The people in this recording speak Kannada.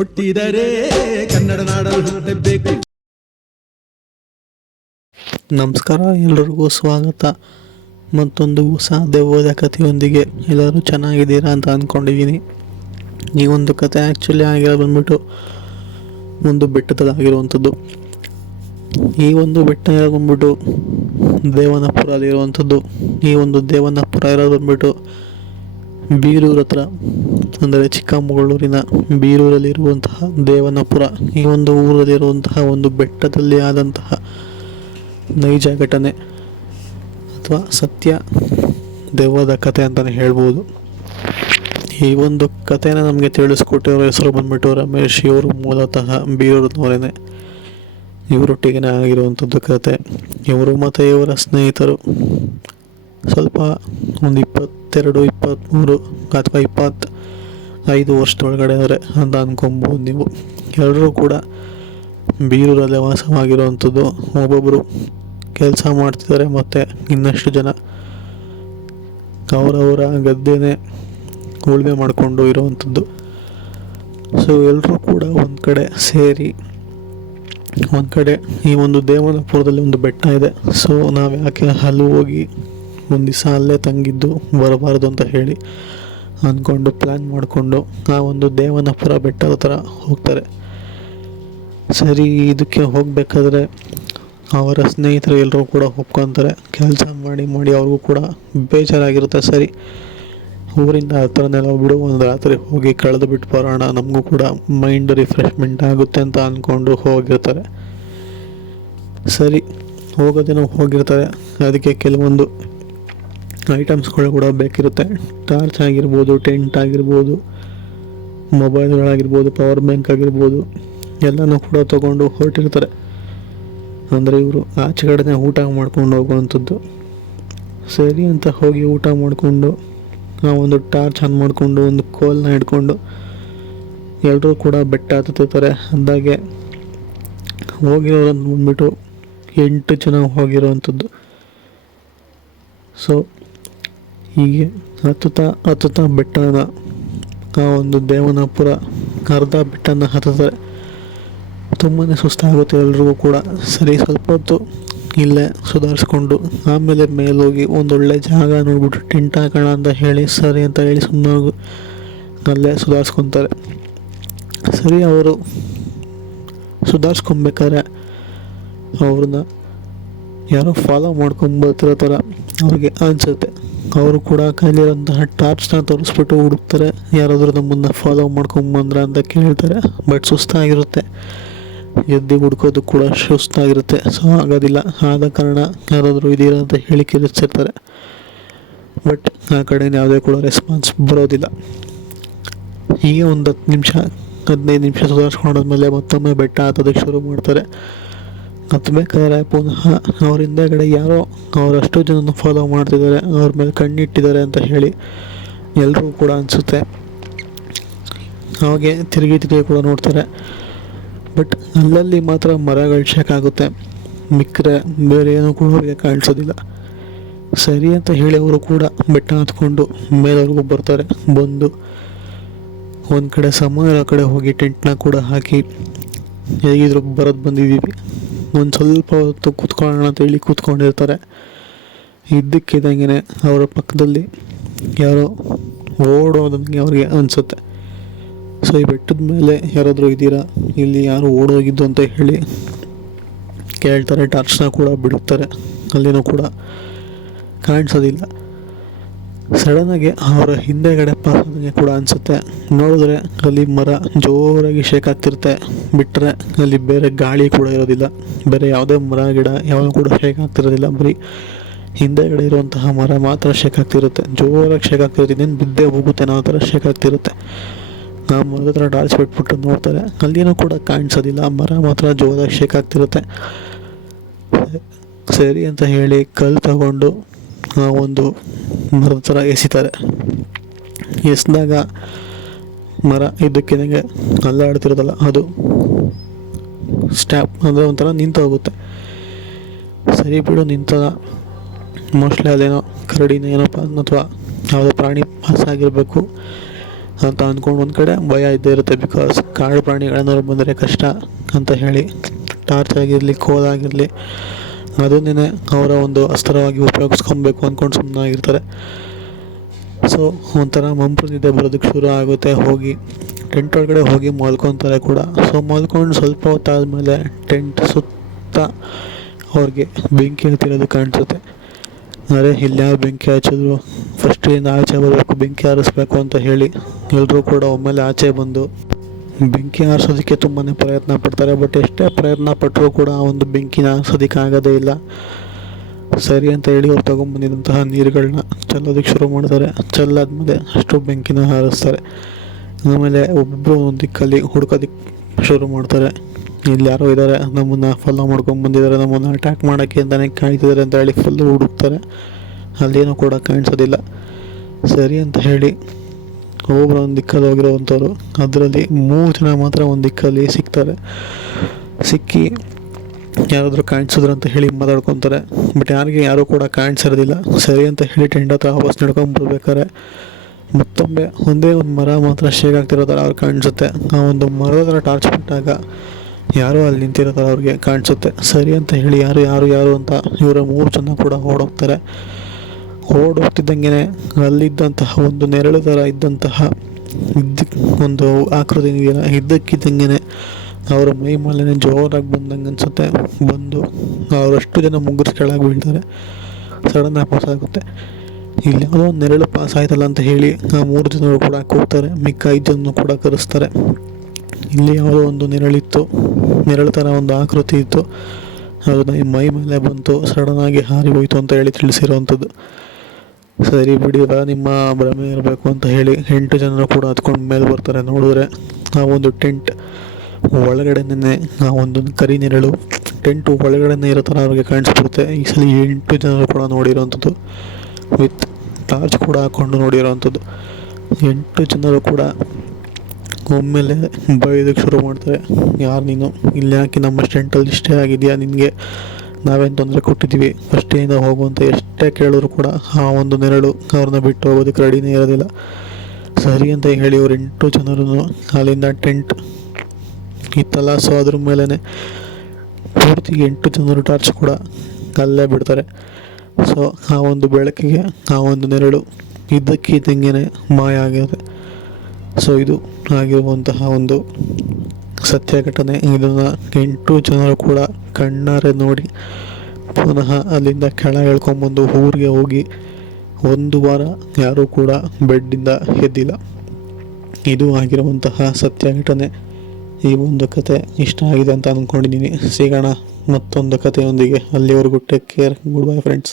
ಹುಟ್ಟಿದರೆ ಕನ್ನಡ ನಾಡಲು ಹುಟ್ಟಬೇಕು. ನಮಸ್ಕಾರ ಎಲ್ಲರಿಗೂ ಸ್ವಾಗತ. ಮತ್ತೊಂದು ಹೊಸ ದೆವ್ವದ ಕಥೆಯೊಂದಿಗೆ ಎಲ್ಲರೂ ಚೆನ್ನಾಗಿದ್ದೀರಾ ಅಂತ ಅಂದ್ಕೊಂಡಿದ್ದೀನಿ ಈ ಒಂದು ಕತೆ ಆ್ಯಕ್ಚುಲಿ ಆಗಿರೋ ಬಂದ್ಬಿಟ್ಟು ಒಂದು ಬೆಟ್ಟದಾಗಿರುವಂಥದ್ದು ಈ ಒಂದು ಬೆಟ್ಟ ಇರೋದು ಬಂದ್ಬಿಟ್ಟು ಇರುವಂಥದ್ದು ಈ ಒಂದು ದೇವನಪುರ ಇರೋದು ಬಂದ್ಬಿಟ್ಟು ಬೀರೂರ ಹತ್ರ, ಅಂದರೆ ಚಿಕ್ಕಮಗಳೂರಿನ ಬೀರೂರಲ್ಲಿರುವಂತಹ ದೇವನಪುರ, ಈ ಒಂದು ಊರಲ್ಲಿರುವಂತಹ ಒಂದು ಬೆಟ್ಟದಲ್ಲಿ ಆದಂತಹ ನೈಜ ಘಟನೆ ಅಥವಾ ಸತ್ಯ ದೆವ್ವದ ಕತೆ ಅಂತಲೇ ಹೇಳ್ಬೋದು. ಈ ಒಂದು ಕಥೆನ ನಮಗೆ ತಿಳಿಸ್ಕೊಟ್ಟಿರೋ ಹೆಸರು ಬಂದ್ಬಿಟ್ಟು ರಮೇಶ್ ಇವರು ಮೂಲತಃ ಬೀರೂರಿನವರೇನೆ. ಇವರೊಟ್ಟಿಗೆನೇ ಆಗಿರುವಂಥದ್ದು ಕತೆ. ಇವರು ಮತ್ತು ಇವರ ಸ್ನೇಹಿತರು. ಸ್ವಲ್ಪ ಒಂದು ಇಪ್ಪತ್ತೆರಡು ಇಪ್ಪತ್ತ್ಮೂರು ಅಥವಾ ಇಪ್ಪತ್ತು ಐದು ವರ್ಷದೊಳಗಡೆ ಅವರೇ ಅಂತ ಅಂದ್ಕೊಬೋದು ನೀವು. ಎಲ್ಲರೂ ಕೂಡ ಬೀರೂರಲ್ಲೇ ವಾಸವಾಗಿರುವಂಥದ್ದು. ಒಬ್ಬೊಬ್ಬರು ಕೆಲಸ ಮಾಡ್ತಿದ್ದಾರೆ ಮತ್ತು ಇನ್ನಷ್ಟು ಜನ ಅವರವರ ಗದ್ದೆನೇ ಉಳುಮೆ ಮಾಡಿಕೊಂಡು ಇರುವಂಥದ್ದು. ಸೊ ಎಲ್ಲರೂ ಕೂಡ ಒಂದು ಕಡೆ ಸೇರಿ ಒಂದು ಕಡೆ ಈ ಒಂದು ದೇವನಪುರದಲ್ಲಿ ಒಂದು ಬೆಟ್ಟ ಇದೆ. ಸೊ ನಾವು ಯಾಕೆ ಅಲ್ಲಿ ಹೋಗಿ ಒಂದು ದಿವಸ ಅಲ್ಲೇ ತಂಗಿದ್ದು ಬರಬಾರ್ದು ಅಂತ ಹೇಳಿ ಅಂದ್ಕೊಂಡು ಪ್ಲ್ಯಾನ್ ಮಾಡಿಕೊಂಡು ಆ ಒಂದು ದೇವನಪುರ ಬೆಟ್ಟದ ಥರ ಹೋಗ್ತಾರೆ. ಸರಿ, ಇದಕ್ಕೆ ಹೋಗಬೇಕಾದ್ರೆ ಅವರ ಸ್ನೇಹಿತರು ಎಲ್ಲರೂ ಕೂಡ ಒಪ್ಕೊತಾರೆ. ಕೆಲಸ ಮಾಡಿ ಮಾಡಿ ಅವ್ರಿಗೂ ಕೂಡ ಬೇಜಾರಾಗಿರುತ್ತೆ. ಸರಿ, ಊರಿಂದ ಆ ಥರನೆಲ್ಲ ಬಿಡು, ಒಂದು ರಾತ್ರಿ ಹೋಗಿ ಕಳೆದು ಬಿಟ್ಟು ಬರೋಣ, ನಮಗೂ ಕೂಡ ಮೈಂಡ್ ರಿಫ್ರೆಶ್ಮೆಂಟ್ ಆಗುತ್ತೆ ಅಂತ ಅಂದ್ಕೊಂಡು ಹೋಗಿರ್ತಾರೆ. ಸರಿ ಹೋಗೋದೇನೋ ಹೋಗಿರ್ತಾರೆ. ಅದಕ್ಕೆ ಕೆಲವೊಂದು ಐಟಮ್ಸ್ಗಳು ಕೂಡ ಬೇಕಿರುತ್ತೆ. ಟಾರ್ಚ್ ಆಗಿರ್ಬೋದು ಟೆಂಟ್ ಆಗಿರ್ಬೋದು ಮೊಬೈಲ್ಗಳಾಗಿರ್ಬೋದು ಪವರ್ ಬ್ಯಾಂಕ್ ಆಗಿರ್ಬೋದು, ಎಲ್ಲನೂ ಕೂಡ ತೊಗೊಂಡು ಹೊರಟಿರ್ತಾರೆ. ಅಂದರೆ ಇವರು ಆಚೆ ಕಡೆನೇ ಊಟ ಮಾಡ್ಕೊಂಡು ಹೋಗುವಂಥದ್ದು. ಸರಿ ಅಂತ ಹೋಗಿ ಊಟ ಮಾಡಿಕೊಂಡು ಒಂದು ಟಾರ್ಚ್ ಆನ್ ಮಾಡಿಕೊಂಡು, ಒಂದು ಕೋಲ್ನ ಹಿಡ್ಕೊಂಡು ಎಲ್ಲರೂ ಕೂಡ ಬೆಟ್ಟ ಹತ್ತುತ್ತಿರ್ತಾರೆ. ಅಂದಾಗೆ ಹೋಗಿರೋರು ಬಂದ್ಬಿಟ್ಟು ಎಂಟು ಜನ ಹೋಗಿರೋವಂಥದ್ದು. ಸೊ ಹೀಗೆ ಹತ್ತುತ್ತಾ ಹತ್ತುತ್ತಾ ಬೆಟ್ಟನ ಆ ಒಂದು ದೇವನಪುರ ಅರ್ಧ ಬೆಟ್ಟನ ಹತ್ತುತ್ತಾರೆ ತುಂಬಾ ಸುಸ್ತಾಗುತ್ತೆ ಎಲ್ರಿಗೂ ಕೂಡ. ಸರಿ, ಸ್ವಲ್ಪ ಹೊತ್ತು ಇಲ್ಲೇ ಸುಧಾರಿಸ್ಕೊಂಡು ಆಮೇಲೆ ಮೇಲೋಗಿ ಒಂದೊಳ್ಳೆ ಜಾಗ ನೋಡ್ಬಿಟ್ಟು ಟೆಂಟ್ ಹಾಕೋಣ ಅಂತ ಹೇಳಿ, ಸರಿ ಅಂತ ಹೇಳಿ ಸುಮ್ಮನೆ ಅಲ್ಲೇ ಸುಧಾರಿಸ್ಕೊತಾರೆ. ಸರಿ, ಅವರು ಸುಧಾರಿಸ್ಕೊಬೇಕಾದ್ರೆ ಅವ್ರನ್ನ ಯಾರೋ ಫಾಲೋ ಮಾಡ್ಕೊಂಬರ್ತಿರೋ ಥರ ಅವ್ರಿಗೆ ಅನಿಸುತ್ತೆ. ಅವರು ಕೂಡ ಕೈಲಿರೋಂತಹ ಟಾರ್ಚ್ನ ತೋರಿಸ್ಬಿಟ್ಟು ಹುಡುಕ್ತಾರೆ. ಯಾರಾದರೂ ನಮ್ಮನ್ನು ಫಾಲೋ ಮಾಡ್ಕೊಂಬಂದ್ರ ಅಂತ ಕೇಳ್ತಾರೆ. ಬಟ್ ಸುಸ್ತಾಗಿರುತ್ತೆ. ಎದ್ದು ಹುಡ್ಕೋದು ಕೂಡ ಸುಸ್ತಾಗಿರುತ್ತೆ. ಸೊ ಆಗೋದಿಲ್ಲ. ಆದ ಕಾರಣ ಯಾರಾದರೂ ಇದೀರ ಅಂತ ಹೇಳಿ ಕೇಳಿಸ್ತಿರ್ತಾರೆ ಬಟ್ ಆ ಕಡೆ ಯಾವುದೇ ಕೂಡ ರೆಸ್ಪಾನ್ಸ್ ಬರೋದಿಲ್ಲ. ಹೀಗೆ ಒಂದು ಹತ್ತು ನಿಮಿಷ, ಹದಿನೈದು ನಿಮಿಷ ಸುಧಾರಿಸ್ಕೊಂಡಾದ್ಮೇಲೆ ಮತ್ತೊಮ್ಮೆ ಬೆಟ್ಟ ಹತ್ತೋದಕ್ಕೆ ಶುರು ಮಾಡ್ತಾರೆ. ಹತ್ಬೇಕಾದ್ರೆ ಪುನಃ ಅವ್ರ ಹಿಂದೆಗಡೆ ಯಾರೋ ಅವರಷ್ಟು ಜನನ ಫಾಲೋ ಮಾಡ್ತಿದ್ದಾರೆ, ಅವ್ರ ಮೇಲೆ ಕಣ್ಣಿಟ್ಟಿದ್ದಾರೆ ಅಂತ ಹೇಳಿ ಎಲ್ರಿಗೂ ಕೂಡ ಅನಿಸುತ್ತೆ. ಹಾಗೆ ತಿರುಗಿ ತಿರುಗಿ ಕೂಡ ನೋಡ್ತಾರೆ. ಬಟ್ ಅಲ್ಲಲ್ಲಿ ಮಾತ್ರ ಮರಗಳು ಶೇಕ್ ಆಗುತ್ತೆ. ಮಿಕ್ಕರೆ ಬೇರೆ ಏನೂ ಕೂಡ ಅವರಿಗೆ ಕಾಣಿಸೋದಿಲ್ಲ. ಸರಿ ಅಂತ ಹೇಳಿ ಅವರು ಕೂಡ ಬೆಟ್ಟ ಹತ್ಕೊಂಡು ಮೇಲವ್ರಿಗೂ ಬರ್ತಾರೆ. ಬಂದು ಒಂದು ಕಡೆ ಸಮುದ್ರ ಕಡೆ ಹೋಗಿ ಟೆಂಟ್ನ ಕೂಡ ಹಾಕಿ ಹೇಗಿದ್ರು ಬರೋದು ಬಂದಿದ್ದೀವಿ. ಒಂದು ಸ್ವಲ್ಪ ಹೊತ್ತು ಕೂತ್ಕೊಳ್ಳೋಣ ಅಂತ ಹೇಳಿ ಕೂತ್ಕೊಂಡಿರ್ತಾರೆ. ಇದ್ದಕ್ಕಿದ್ದಂಗೆ ಅವರ ಪಕ್ಕದಲ್ಲಿ ಯಾರೋ ಓಡೋದಂಗೆ ಅವ್ರಿಗೆ ಅನಿಸುತ್ತೆ. ಸೊ ಈ ಬೆಟ್ಟದ ಮೇಲೆ ಯಾರಾದರೂ ಇದ್ದೀರಾ? ಇಲ್ಲಿ ಯಾರು ಓಡೋಗಿದ್ದು ಅಂತ ಹೇಳಿ ಕೇಳ್ತಾರೆ. ಟಾರ್ಚ್ನ ಕೂಡ ಬಿಡುತ್ತಾರೆ. ಅಲ್ಲಿನೂ ಕೂಡ ಕಾಣಿಸೋದಿಲ್ಲ. ಸಡನ್ನಾಗಿ ಅವರ ಹಿಂದೆಗಡೆ ಪಾಸೋದಂಗೆ ಕೂಡ ಅನಿಸುತ್ತೆ. ನೋಡಿದ್ರೆ ಅಲ್ಲಿ ಮರ ಜೋರಾಗಿ ಶೇಕ್ ಆಗ್ತಿರುತ್ತೆ. ಬಿಟ್ಟರೆ ಅಲ್ಲಿ ಬೇರೆ ಗಾಳಿ ಕೂಡ ಇರೋದಿಲ್ಲ. ಬೇರೆ ಯಾವುದೇ ಮರ, ಗಿಡ ಯಾವುದೂ ಕೂಡ ಶೇಕ್ ಆಗ್ತಿರೋದಿಲ್ಲ. ಬರೀ ಹಿಂದೆಗಡೆ ಇರುವಂತಹ ಮರ ಮಾತ್ರ ಶೇಕ್ ಆಗ್ತಿರುತ್ತೆ. ಜೋರಾಗಿ ಶೇಕ್ ಆಗ್ತಿರೋದ್ರಿಂದ ಬಿದ್ದೇ ಹೋಗುತ್ತೆ ಅನ್ನೋ ಥರ ಶೇಕ್ ಆಗ್ತಿರುತ್ತೆ. ಆ ಮರದ ಹತ್ರ ಬಿಟ್ಬಿಟ್ಟು ನೋಡ್ತಾರೆ. ಅಲ್ಲಿನೂ ಕೂಡ ಕಾಣಿಸೋದಿಲ್ಲ. ಮರ ಮಾತ್ರ ಜೋರಾಗಿ ಶೇಕ್ ಆಗ್ತಿರುತ್ತೆ. ಸರಿ ಅಂತ ಹೇಳಿ ಕಲ್ಲು ತಗೊಂಡು ಒಂದು ಮರದ ಥರ ಎಸಿತಾರೆ. ಎಸ್ದಾಗ ಮರ ಇದ್ದಕ್ಕಿದಂಗೆ ಅಲ್ಲಾಡ್ತಿರೋದಲ್ಲ, ಅದು ಸ್ಟ್ಯಾಪ್ ಅಂದರೆ ಒಂಥರ ನಿಂತು ಹೋಗುತ್ತೆ. ಸರಿ ಬಿಡು ನಿಂತದ ಮೋಸ್ಟ್ಲಿ ಅದೇನೋ ಕರಡಿನ ಏನಪ್ಪ ಅಥವಾ ಯಾವುದೋ ಪ್ರಾಣಿ ಪಾಸ್ ಆಗಿರಬೇಕು ಅಂತ ಅಂದ್ಕೊಂಡು ಒಂದು ಕಡೆ ಭಯ ಇದ್ದೇ ಇರುತ್ತೆ ಬಿಕಾಸ್ ಕಾಡು ಪ್ರಾಣಿಗಳೇನಾದ್ರು ಬಂದರೆ ಕಷ್ಟ ಅಂತ ಹೇಳಿ ಟಾರ್ಚ್ ಆಗಿರಲಿ ಕೋಲಾಗಿರಲಿ ಅದನ್ನೇ ಅವರ ಒಂದು ಅಸ್ತ್ರವಾಗಿ ಉಪಯೋಗಿಸ್ಕೊಬೇಕು ಅಂದ್ಕೊಂಡು ಸುಮ್ಮನಾಗಿರ್ತಾರೆ ಸೊ ಒಂಥರ ಮಂಪು ನಿದ್ದೆ ಬರೋದಕ್ಕೆ ಶುರು ಆಗುತ್ತೆ. ಹೋಗಿ ಟೆಂಟ್ ಒಳಗಡೆ ಹೋಗಿ ಮಲ್ಕೊತಾರೆ ಕೂಡ. ಸೊ ಮಲ್ಕೊಂಡು ಸ್ವಲ್ಪ ಹೊತ್ತಾದಮೇಲೆ ಟೆಂಟ್ ಸುತ್ತ ಅವ್ರಿಗೆ ಬೆಂಕಿ ಹತ್ತಿರೋದು ಕಾಣಿಸುತ್ತೆ. ಅರೆ ಇಲ್ಲಿ ಬೆಂಕಿ ಹಚ್ಚಿದ್ರು? ಫಸ್ಟ್ ಏನು ಆಚೆ ಬರಬೇಕು, ಬೆಂಕಿ ಹಾರಿಸ್ಬೇಕು ಅಂತ ಹೇಳಿ ಎಲ್ಲರೂ ಕೂಡ ಒಮ್ಮೆಲೆ ಆಚೆ ಬಂದು ಬೆಂಕಿ ಹಾರಿಸೋದಕ್ಕೆ ತುಂಬಾ ಪ್ರಯತ್ನ ಪಡ್ತಾರೆ ಬಟ್ ಎಷ್ಟೇ ಪ್ರಯತ್ನ ಪಟ್ಟರೂ ಕೂಡ ಆ ಒಂದು ಬೆಂಕಿನ ಆಗೋದೇ ಇಲ್ಲ. ಸರಿ ಅಂತ ಹೇಳಿ ಅವ್ರು ತೊಗೊಂಬಂದಿದ್ದಂತಹ ನೀರುಗಳನ್ನ ಚೆಲ್ಲೋದಕ್ಕೆ ಶುರು ಮಾಡ್ತಾರೆ. ಚೆಲ್ಲಾದ್ಮೇಲೆ ಅಷ್ಟು ಬೆಂಕಿನ ಹಾರಿಸ್ತಾರೆ. ಆಮೇಲೆ ಒಬ್ಬರು ಒಂದು ದಿಕ್ಕಲ್ಲಿ ಹುಡ್ಕೋದಕ್ಕೆ ಶುರು ಮಾಡ್ತಾರೆ. ಇಲ್ಲಿ ಯಾರೋ ಇದ್ದಾರೆ ನಮ್ಮನ್ನು ಫಾಲೋ ಮಾಡ್ಕೊಂಡು ಬಂದಿದ್ದಾರೆ ನಮ್ಮನ್ನು ಅಟ್ಯಾಕ್ ಮಾಡೋಕ್ಕೆ ಅಂತಲೇ ಕಾಯ್ತಿದ್ದಾರೆ ಅಂತ ಹೇಳಿ ಫುಲ್ಲು ಹುಡುಕ್ತಾರೆ. ಅಲ್ಲೇನೂ ಕೂಡ ಕಾಣಿಸೋದಿಲ್ಲ. ಸರಿ ಅಂತ ಹೇಳಿ ಒಬ್ಬರು ಒಂದು ದಿಕ್ಕಲ್ಲಿ ಹೋಗಿರೋವಂಥವ್ರು ಅದರಲ್ಲಿ ಮೂರು ಜನ ಮಾತ್ರ ಒಂದು ದಿಕ್ಕಲ್ಲಿ ಸಿಗ್ತಾರೆ. ಸಿಕ್ಕಿ ಯಾರಾದರೂ ಕಾಣಿಸಿದ್ರು ಅಂತ ಹೇಳಿ ಮಾತಾಡ್ಕೊತಾರೆ. ಬಟ್ ಯಾರಿಗೆ ಯಾರೂ ಕೂಡ ಕಾಣಿಸಿರೋದಿಲ್ಲ. ಸರಿ ಅಂತ ಹೇಳಿ ಟೆಂಟ್ ಹತ್ರ ವಾಪಸ್ ನಡ್ಕೊಂಡು ಬರ್ಬೇಕಾರೆ ಮತ್ತೊಮ್ಮೆ ಒಂದೇ ಒಂದು ಮರ ಮಾತ್ರ ಶೇಕ್ ಆಗ್ತಿರೋ ಥರ ಅವ್ರು ಕಾಣಿಸುತ್ತೆ. ಆ ಒಂದು ಮರದ ಥರ ಟಾರ್ಚ್ ಬಿಟ್ಟಾಗ ಯಾರೋ ಅಲ್ಲಿ ನಿಂತಿರೋ ಥರ ಅವ್ರಿಗೆ ಕಾಣಿಸುತ್ತೆ. ಸರಿ ಅಂತ ಹೇಳಿ ಯಾರು ಯಾರು ಯಾರು ಅಂತ ಇವರ ಮೂರು ಜನ ಕೂಡ ಓಡೋಗ್ತಾರೆ. ಓಡೋಗ್ತಿದ್ದಂಗೆ ಅಲ್ಲಿದ್ದಂತಹ ಒಂದು ನೆರಳು ಥರ ಇದ್ದಂತಹ ಇದ್ದಕ್ಕೆ ಒಂದು ಆಕೃತಿ ಇದ್ದಕ್ಕಿದ್ದಂಗೆ ಅವರ ಮೈ ಮೇಲೇ ಜೋರಾಗಿ ಬಂದಂಗೆ ಅನ್ಸುತ್ತೆ. ಬಂದು ಅವರಷ್ಟು ಜನ ಮುಗ್ಗರು ಕೆಳಗೆ ಬೀಳ್ತಾರೆ. ಸಡನ್ ಆಗಿ ಪಾಸ್ ಆಗುತ್ತೆ. ಇಲ್ಲಿ ಯಾವುದೋ ಒಂದು ನೆರಳು ಪಾಸ್ ಆಯ್ತಲ್ಲ ಅಂತ ಹೇಳಿ ಆ ಮೂರು ಜನರು ಕೂಡ ಕೂಗ್ತಾರೆ. ಮಿಕ್ಕ ಐದು ಜನ ಕೂಡ ಕರೆಸ್ತಾರೆ. ಇಲ್ಲಿ ಯಾವುದೋ ಒಂದು ನೆರಳಿತ್ತು. ನೆರಳು ಥರ ಒಂದು ಆಕೃತಿ ಇತ್ತು. ಅದು ಮೈ ಮೇಲೆ ಬಂತು. ಸಡನ್ನಾಗಿ ಹಾರಿ ಹೋಯ್ತು ಅಂತ ಹೇಳಿ ತಿಳಿಸಿರೋವಂಥದ್ದು ಸರಿ ಬಿಡಿ ಬಾ ನಿಮ್ಮ ಭ್ರಮೆ ಇರಬೇಕು ಅಂತ ಹೇಳಿ ಎಂಟು ಜನರು ಕೂಡ ಹತ್ಕೊಂಡು ಮೇಲೆ ಬರ್ತಾರೆ ನೋಡಿದ್ರೆ. ಆ ಒಂದು ಟೆಂಟ್ ಒಳಗಡೆನೇ ಆ ಒಂದು ಕರಿ ನೆರಳು ಟೆಂಟ್ ಒಳಗಡೆನೇ ಇರೋ ಥರ ಅವ್ರಿಗೆ ಕಾಣಿಸ್ಬಿಡುತ್ತೆ. ಈ ಸಲ ಎಂಟು ಜನರು ಕೂಡ ನೋಡಿರೋವಂಥದ್ದು ವಿತ್ ಟಾರ್ಚ್ ಕೂಡ ಹಾಕ್ಕೊಂಡು ನೋಡಿರೋವಂಥದ್ದು ಎಂಟು ಜನರು ಕೂಡ ಒಮ್ಮೆಲೆ ಬೈಯೋದಕ್ಕೆ ಶುರು ಮಾಡ್ತಾರೆ. ಯಾರು ನೀನು? ಇಲ್ಲಿ ಯಾಕೆ ನಮ್ಮ ಸ್ಟೆಂಟಲ್ಲಿ ಇಷ್ಟೇ ಆಗಿದೆಯಾ ನಿನಗೆ? ನಾವೇನು ತೊಂದರೆ ಕೊಟ್ಟಿದ್ದೀವಿ ಫಸ್ಟಿಂದ ಹೋಗುವಂತ ಎಷ್ಟೇ ಕೇಳಿದ್ರು ಕೂಡ ಆ ಒಂದು ನೆರಳು ಅವ್ರನ್ನ ಬಿಟ್ಟು ಹೋಗೋದಕ್ಕೆ ರೆಡಿನೇ ಇರೋದಿಲ್ಲ. ಸರಿ ಅಂತ ಹೇಳಿ ಅವ್ರು ಎಂಟು ಜನರನ್ನು ಅಲ್ಲಿಂದ ಟೆಂಟ್ ಇತ್ತಲ್ಲ ಸೊ ಅದ್ರ ಮೇಲೇ ಪೂರ್ತಿ ಎಂಟು ಜನರು ಟಾರ್ಚ್ ಕೂಡ ಅಲ್ಲೇ ಬಿಡ್ತಾರೆ. ಸೊ ಆ ಒಂದು ಬೆಳಕಿಗೆ ಆ ಒಂದು ನೆರಳು ಇದ್ದಕ್ಕಿದ್ದಂಗೆ ಮಾಯ ಆಗಿರುತ್ತೆ ಸೊ ಇದು ಆಗಿರುವಂತಹ ಒಂದು ಸತ್ಯ ಘಟನೆ ಇದನ್ನು ಎಂಟು ಜನರು ಕೂಡ ಕಣ್ಣಾರೆ ನೋಡಿ ಪುನಃ ಅಲ್ಲಿಂದ ಕೆಳ ಎಳ್ಕೊಂಬಂದು ಊರಿಗೆ ಹೋಗಿ ಒಂದು ವಾರ ಯಾರೂ ಕೂಡ ಬೆಡ್ಡಿಂದ ಎದ್ದಿಲ್ಲ. ಇದು ಆಗಿರುವಂತಹ ಸತ್ಯ ಘಟನೆ ಈ ಒಂದು ಕತೆ ಇಷ್ಟ ಆಗಿದೆ ಅಂತ ಅಂದ್ಕೊಂಡಿದ್ದೀನಿ ಸಿಗೋಣ ಮತ್ತೊಂದು ಕಥೆಯೊಂದಿಗೆ ಅಲ್ಲಿವರೆಗೂ take care good bye friends